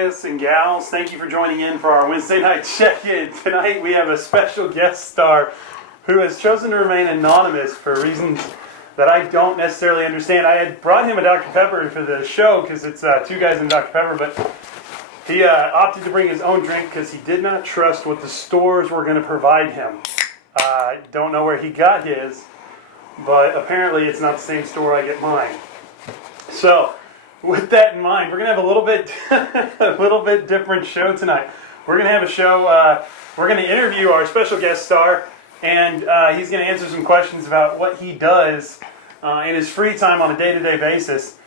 guys and gals. Thank you for joining in for our Wednesday night check-in. Tonight we have a special guest star who has chosen to remain anonymous for reasons that I don't necessarily understand. I had brought him a Dr. Pepper for the show because it's two guys and Dr. Pepper, but he opted to bring his own drink because he did not trust what the stores were going to provide him. I don't know where he got his, but apparently it's not the same store I get mine. So, with that in mind, we're going to have a little bit different show tonight. We're going to have a show, we're going to interview our special guest star, and he's going to answer some questions about what he does in his free time on a day-to-day basis.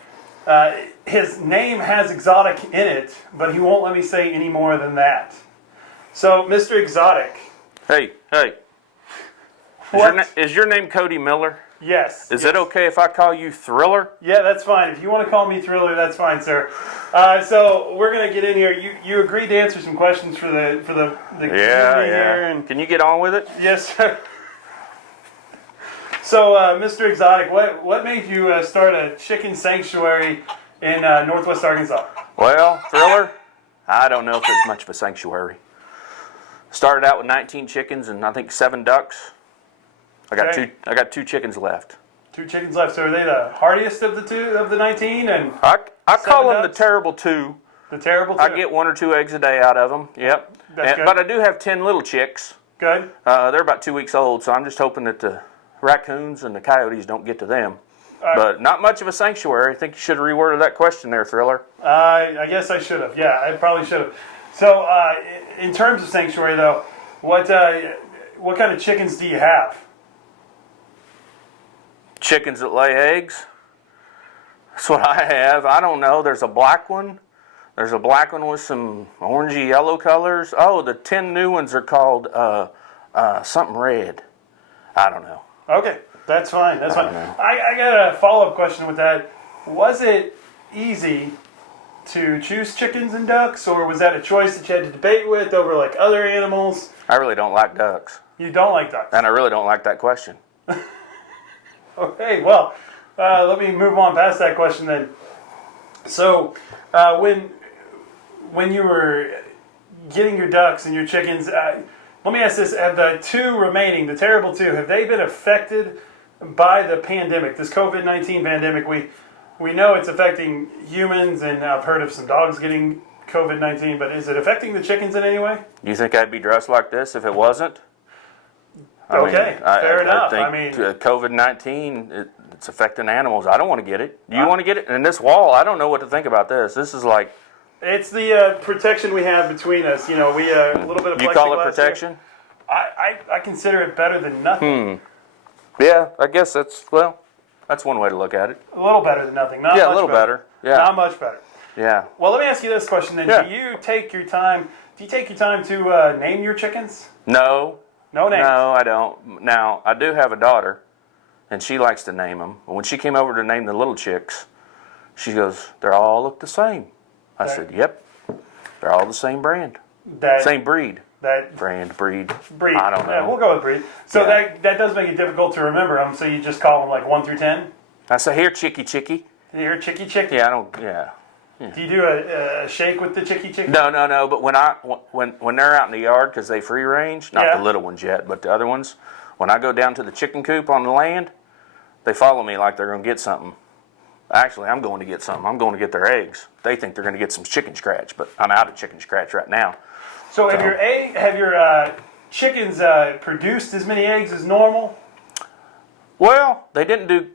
His name has exotic in it, but he won't let me say any more than that. So, Mr. Exotic. Hey. Is your name Cody Miller? Yes. Is it okay if I call you Thriller? Yeah, that's fine. If you want to call me Thriller, that's fine, sir. So we're gonna get in here. You agreed to answer some questions for the community here. And can you get on with it? Yes, sir. So, Mr. Exotic, what made you start a chicken sanctuary in Northwest Arkansas? Well, Thriller, I don't know if it's much of a sanctuary. Started out with 19 chickens and I think 7 ducks. I got 2 chickens left. 2 chickens left. So are they the hardiest of the 19? And I call them the terrible 2. The terrible 2. I get 1 or 2 eggs a day out of them. Yep. That's good. But I do have 10 little chicks. Good. They're about 2 weeks old, so I'm just hoping that the raccoons and the coyotes don't get to them. But not much of a sanctuary. I think you should have reworded that question there, Thriller. I guess I should have. Yeah, I probably should have. So, in terms of sanctuary, though, what kind of chickens do you have? Chickens that lay eggs. That's what I have. I don't know. There's a black one. There's a black one with some orangey yellow colors. Oh, the 10 new ones are called something red. I don't know. Okay, that's fine. That's fine. I got a follow-up question with that. Was it easy to choose chickens and ducks, or was that a choice that you had to debate with over like other animals? I really don't like ducks. You don't like ducks? And I really don't like that question. Okay, well, let me move on past that question then. So, when you were getting your ducks and your chickens, let me ask this: have the 2 remaining, the terrible 2, have they been affected by the pandemic, this COVID-19 pandemic? We know it's affecting humans, and I've heard of some dogs getting COVID-19, but is it affecting the chickens in any way? You think I'd be dressed like this if it wasn't? Fair enough. I think COVID-19, it's affecting animals. I don't want to get it. Do you want to get it? And this wall, I don't know what to think about this. This is like... It's the protection we have between us. You know, we a little bit of plexiglass. You call it protection? I consider it better than nothing. Yeah, I guess that's one way to look at it. A little better than nothing. Not much a little better. Yeah. Not much better. Yeah. Well, let me ask you this question then. Yeah. Do you take your time to name your chickens? No. No names? No, I don't. Now, I do have a daughter, and she likes to name them. But when she came over to name the little chicks, she goes, "They all look the same." I said, "Yep. They're all the same brand. Same breed." Breed. I don't know. Yeah, we'll go with breed. So that does make it difficult to remember them, so you just call them like 1 through 10? I say, "Here, chickie. Here, chickie. Yeah, Yeah. Do you do a shake with the chickie? No. But when they're out in the yard, because they free range, not the little ones yet, but the other ones, when I go down to the chicken coop on the land, they follow me like they're going to get something. Actually, I'm going to get something. I'm going to get their eggs. They think they're going to get some chicken scratch, but I'm out of chicken scratch right now. So have your chickens produced as many eggs as normal? Well, they didn't do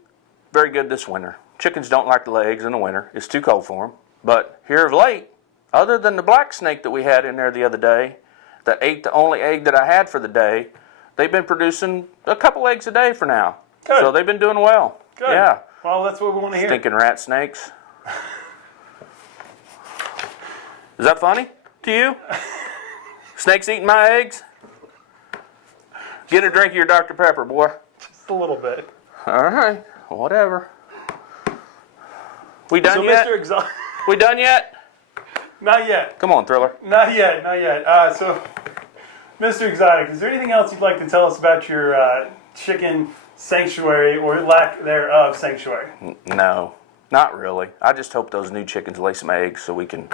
very good this winter. Chickens don't like to lay eggs in the winter. It's too cold for them. But here of late, other than the black snake that we had in there the other day, that ate the only egg that I had for the day, they've been producing a couple eggs a day for now. Good. So they've been doing well. Good. Yeah. Well, that's what we want to hear. Stinking rat snakes. Is that funny to you? Snakes eating my eggs? Get a drink of your Dr. Pepper, boy. Just a little bit. All right. Whatever. We done yet? We done yet? Not yet. Come on, Thriller. Not yet. So, Mr. Exotic, is there anything else you'd like to tell us about your chicken sanctuary or lack thereof sanctuary? No, not really. I just hope those new chickens lay some eggs so we can,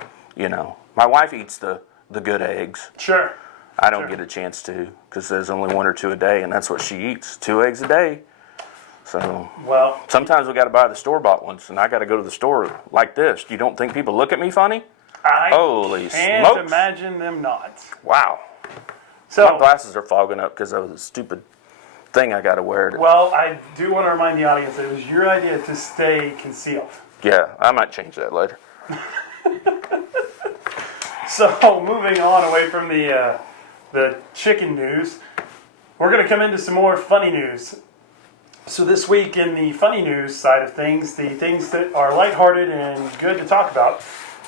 My wife eats the good eggs. Sure. I don't get a chance to because there's only 1 or 2 a day, and that's what she eats. 2 eggs a day. So Well, sometimes we got to buy the store-bought ones, and I got to go to the store like this. You don't think people look at me funny? Holy can't smokes. imagine them not. Wow. So, my glasses are fogging up because of the stupid thing I got to wear. Well, I do want to remind the audience that it was your idea to stay concealed. Yeah, I might change that later. So, moving on away from the chicken news, we're going to come into some more funny news. So this week in the funny news side of things, the things that are lighthearted and good to talk about,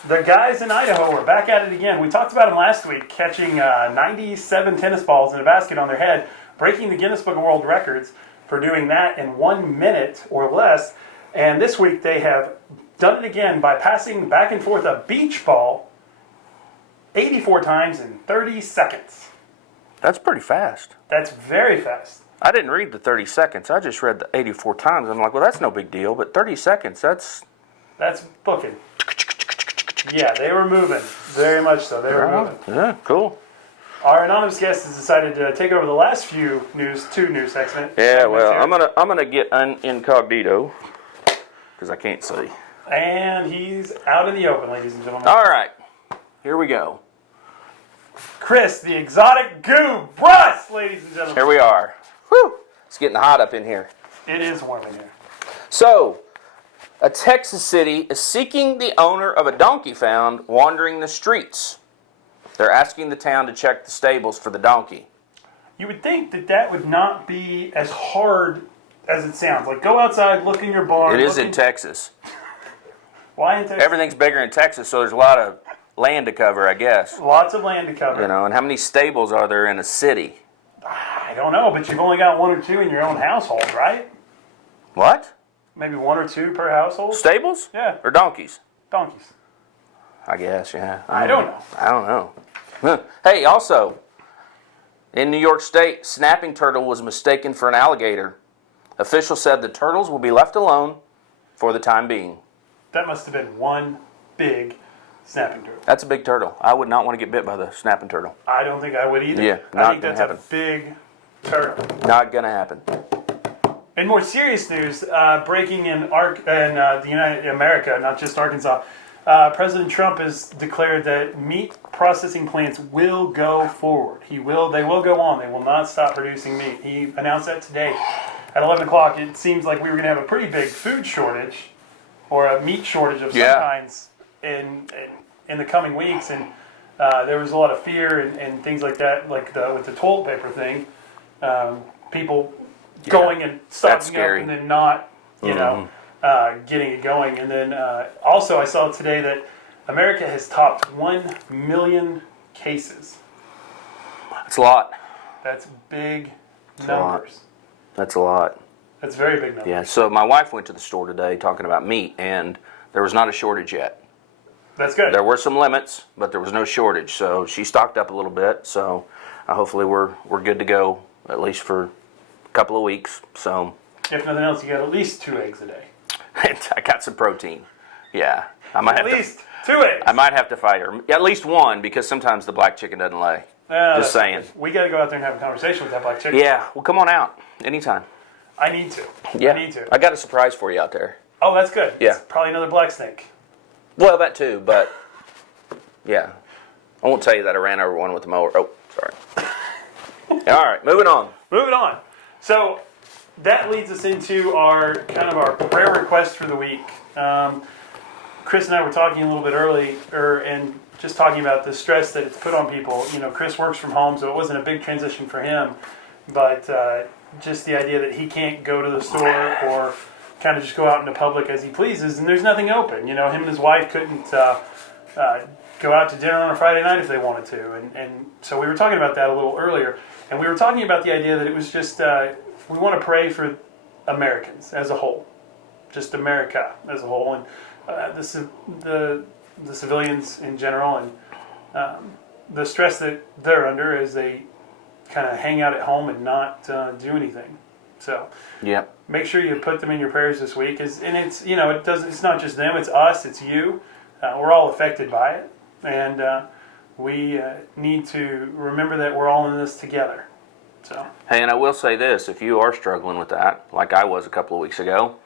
the guys in Idaho are back at it again. We talked about them last week, catching 97 tennis balls in a basket on their head, breaking the Guinness Book of World Records for doing that in 1 minute or less. And this week they have done it again by passing back and forth a beach ball 84 times in 30 seconds. That's pretty fast. That's very fast. I didn't read the 30 seconds. I just read the 84 times. I'm like, well, that's no big deal. But 30 seconds, that's booking. Yeah, they were moving. Very much so. They were moving. Yeah, cool. Our anonymous guest has decided to take over the last few two news segments. Yeah, well, I'm gonna get incognito because I can't see. And he's out in the open, ladies and gentlemen. All right, here we go. Chris, the exotic Goob Brust, ladies and gentlemen. Here we are. Whew! It's getting hot up in here. It is warm in here. So, a Texas city is seeking the owner of a donkey found wandering the streets. They're asking the town to check the stables for the donkey. You would think that would not be as hard as it sounds. Like, go outside, look in your barn. It is in Texas. Why in Texas? Everything's bigger in Texas, so there's a lot of land to cover, I guess. Lots of land to cover. You know, and how many stables are there in a city? I don't know, but you've only got 1 or 2 in your own household, right? What? Maybe 1 or 2 per household? Stables? Yeah. Or donkeys? Donkeys. I guess, yeah. I don't know. I don't know. Huh. Hey, also, in New York State, snapping turtle was mistaken for an alligator. Officials said the turtles will be left alone for the time being. That must have been one big snapping turtle. That's a big turtle. I would not want to get bit by the snapping turtle. I don't think I would either. Yeah, I think that's a big turtle. Not gonna happen. In more serious news, breaking in the United America, not just Arkansas, President Trump has declared that meat processing plants will go forward. They will go on. They will not stop producing meat. He announced that today at 11 o'clock. It seems like we were going to have a pretty big food shortage or a meat shortage of some kinds in the coming weeks, and there was a lot of fear and things like that, like with the toilet paper thing. People going and stocking up and then not, getting it going. And then also I saw today that America has topped 1 million cases. That's a lot. That's big numbers. That's a lot. That's very big numbers. Yeah, so my wife went to the store today talking about meat, and there was not a shortage yet. That's good. There were some limits, but there was no shortage. So she stocked up a little bit. So hopefully we're good to go, at least for a couple of weeks. So if nothing else, you got at least 2 eggs a day. I got some protein. Yeah, I might at least 2 eggs. I might have to fight her. At least one, because sometimes the black chicken doesn't lay. Just saying. We got to go out there and have a conversation with that black chicken. Yeah, well, come on out anytime. I need to. Yeah, I need to. I got a surprise for you out there. Oh, that's good. Yeah, it's probably another black snake. Well, that too, but yeah, I won't tell you that I ran over one with the mower. Oh, sorry. All right, moving on. Moving on. So that leads us into our prayer request for the week. Chris and I were talking a little bit earlier and just talking about the stress that it's put on people. You know, Chris works from home, so it wasn't a big transition for him, but just the idea that he can't go to the store or kind of just go out into public as he pleases, and there's nothing open. You know, him and his wife couldn't go out to dinner on a Friday night if they wanted to, and so we were talking about that a little earlier, and we were talking about the idea that it was just we want to pray for Americans as a whole, just America as a whole, and the civilians in general, and the stress that they're under as they kind of hang out at home and not do anything. So make sure you put them in your prayers this week, and it's it's not just them, it's us, it's you. We're all affected by it, And we need to remember that we're all in this together. So. Hey, and I will say this, if you are struggling with that, like I was a couple of weeks ago,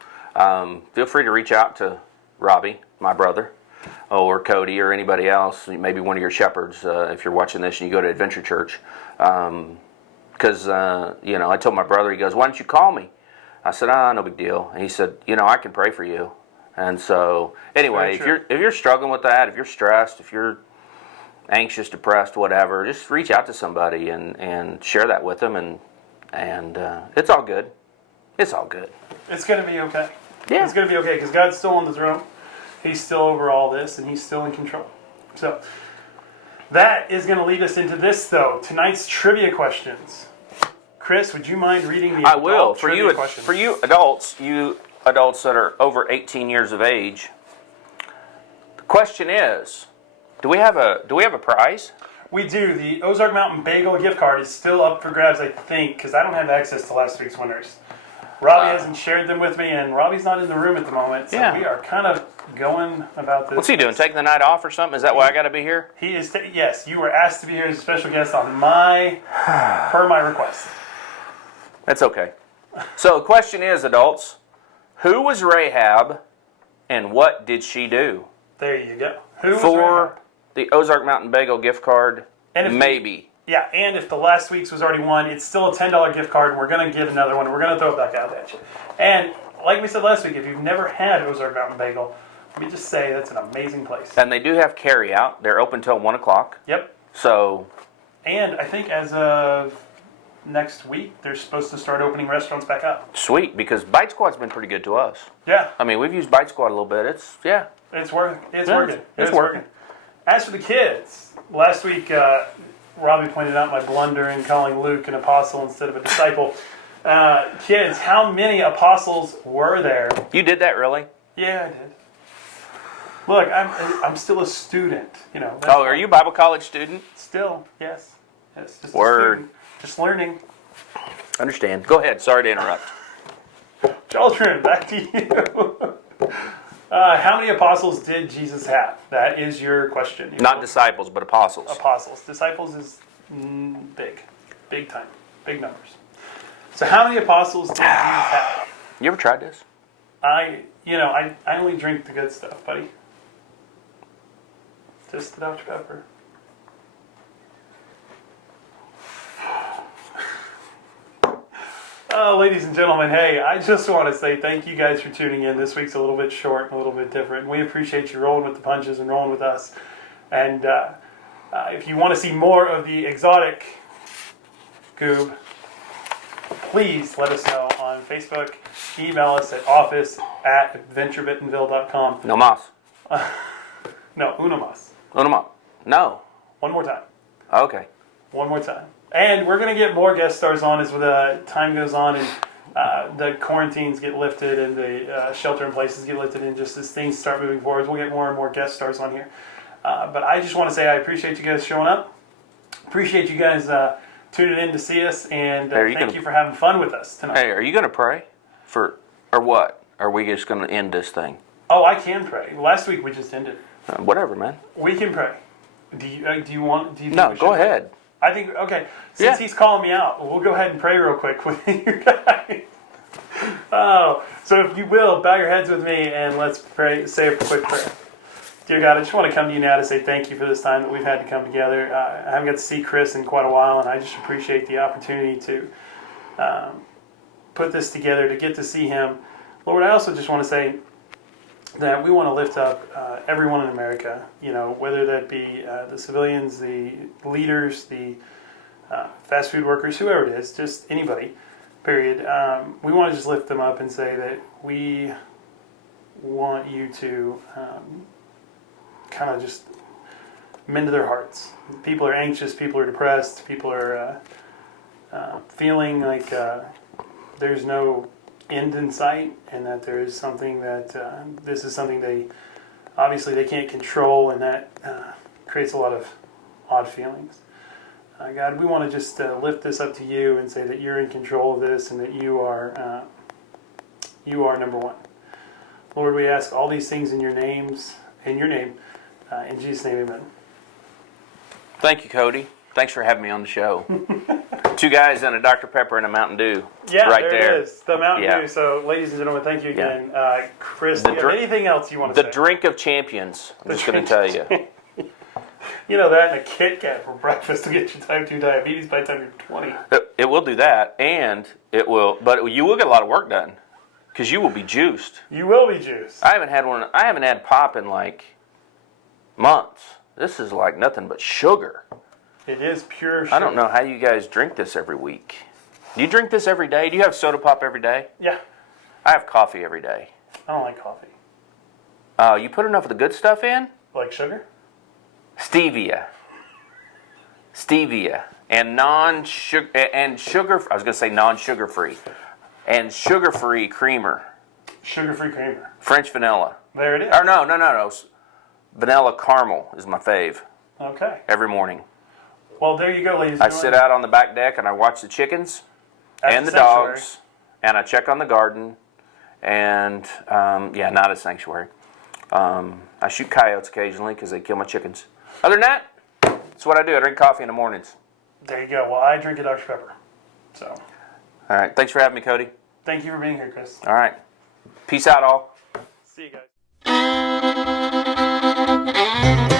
feel free to reach out to Robbie, my brother, or Cody, or anybody else, maybe one of your shepherds, if you're watching this and you go to Adventure Church. Because, I told my brother, he goes, why don't you call me? I said, no big deal. And he said, I can pray for you. And so, anyway, if you're struggling with that, if you're stressed, if you're anxious, depressed, whatever, just reach out to somebody and share that with them, and it's all good. It's all good. It's going to be okay. Yeah. It's going to be okay because God's still on the throne. He's still over all this, and He's still in control. So that is going to lead us into this, though. Tonight's trivia questions. Chris, would you mind reading the I will. trivia questions? For you adults that are over 18 years of age, the question is, do we have a prize? We do. The Ozark Mountain Bagel gift card is still up for grabs, I think, because I don't have access to last week's winners. Robbie hasn't shared them with me, and Robbie's not in the room at the moment, so we are kind of going about this. What's he doing? Taking the night off or something? Is that why I got to be here? He is. Yes, you were asked to be here as a special guest on per my request. That's okay. So the question is, adults, who was Rahab, and what did she do? There you go. Who was for Rahab? The Ozark Mountain Bagel gift card? And maybe. Yeah, and if the last week's was already won, it's still a $10 gift card, and we're going to get another one. We're going to throw it back out at you. And like we said last week, if you've never had Ozark Mountain Bagel, let me just say that's an amazing place. And they do have carry out. They're open till 1 o'clock. Yep. So. And I think as of next week, they're supposed to start opening restaurants back up. Sweet, because Bite Squad's been pretty good to us. Yeah. I mean, we've used Bite Squad a little bit. It's working. It's working. As for the kids, last week Robbie pointed out my blunder in calling Luke an apostle instead of a disciple. Kids, how many apostles were there? You did that, really? Yeah, I did. Look, I'm still a student. Are you a Bible college student? Still, yes. Just Word. A student. Just learning. Understand. Go ahead. Sorry to interrupt. Children, back to you. How many apostles did Jesus have? That is your question. Not disciples, but apostles. Apostles. Disciples is big time, big numbers. So how many apostles did Jesus have? You ever tried this? I only drink the good stuff, buddy. Just the Dr. Pepper. Ladies and gentlemen, hey, I just want to say thank you guys for tuning in. This week's a little bit short and a little bit different. We appreciate you rolling with the punches and rolling with us. And if you want to see more of the exotic Goob, please let us know on Facebook. Email us at office@adventurebentonville.com. No mas. No, una mas. Una mas. No. One more time. Okay. One more time. And we're going to get more guest stars on as time goes on and the quarantines get lifted and the shelter in places get lifted, and just as things start moving forward, we'll get more and more guest stars on here. But I just want to say I appreciate you guys showing up. Appreciate you guys tuning in to see us, and thank you for having fun with us tonight. Hey, are you going to pray or what? Are we just going to end this thing? Oh, I can pray. Last week we just ended. Whatever, man. We can pray. Do you want? Do you? No, go ahead. I think, okay, since he's calling me out, we'll go ahead and pray real quick with you guys. So if you will, bow your heads with me and let's pray. Say a quick prayer. Dear God, I just want to come to you now to say thank you for this time that we've had to come together. I haven't got to see Chris in quite a while, and I just appreciate the opportunity to put this together, to get to see him. Lord, I also just want to say that we want to lift up everyone in America, whether that be the civilians, the leaders, the fast food workers, whoever it is, just anybody, period. We want to just lift them up and say that we want you to kind of just mend their hearts. People are anxious, people are depressed, people are feeling like there's no end in sight, and that there is something that this is something they can't control, and that creates a lot of odd feelings. God, we want to just lift this up to you and say that you're in control of this, and that you are number one. Lord, we ask all these things in your name, in Jesus' name, amen. Thank you, Cody. Thanks for having me on the show. 2 guys and a Dr. Pepper and a Mountain Dew. Yeah, right there it is. The Mountain Dew. So, ladies and gentlemen, thank you again. Chris, do you have anything else you want to say? The drink of champions. I'm just going to tell you. You know that and a Kit Kat for breakfast to get you type 2 diabetes by the time you're 20. It will do that, and it will, but you will get a lot of work done because you will be juiced. You will be juiced. I haven't had pop in like months. This is like nothing but sugar. It is pure sugar. I don't know how you guys drink this every week. Do you drink this every day? Do you have soda pop every day? Yeah. I have coffee every day. I don't like coffee. You put enough of the good stuff in? Like sugar? Stevia, and non-sugar and sugar. I was going to say non-sugar free, and sugar-free creamer. Sugar-free creamer. French vanilla. There it is. Or no. Vanilla caramel is my fave. Okay. Every morning. Well, there you go, ladies and I gentlemen. sit out on the back deck and I watch the chickens and the dogs, and I check on the garden, and not a sanctuary. I shoot coyotes occasionally because they kill my chickens. Other than that, that's what I do. I drink coffee in the mornings. There you go. Well, I drink a Dr. Pepper. So. All right. Thanks for having me, Cody. Thank you for being here, Chris. All right. Peace out, all. See you guys.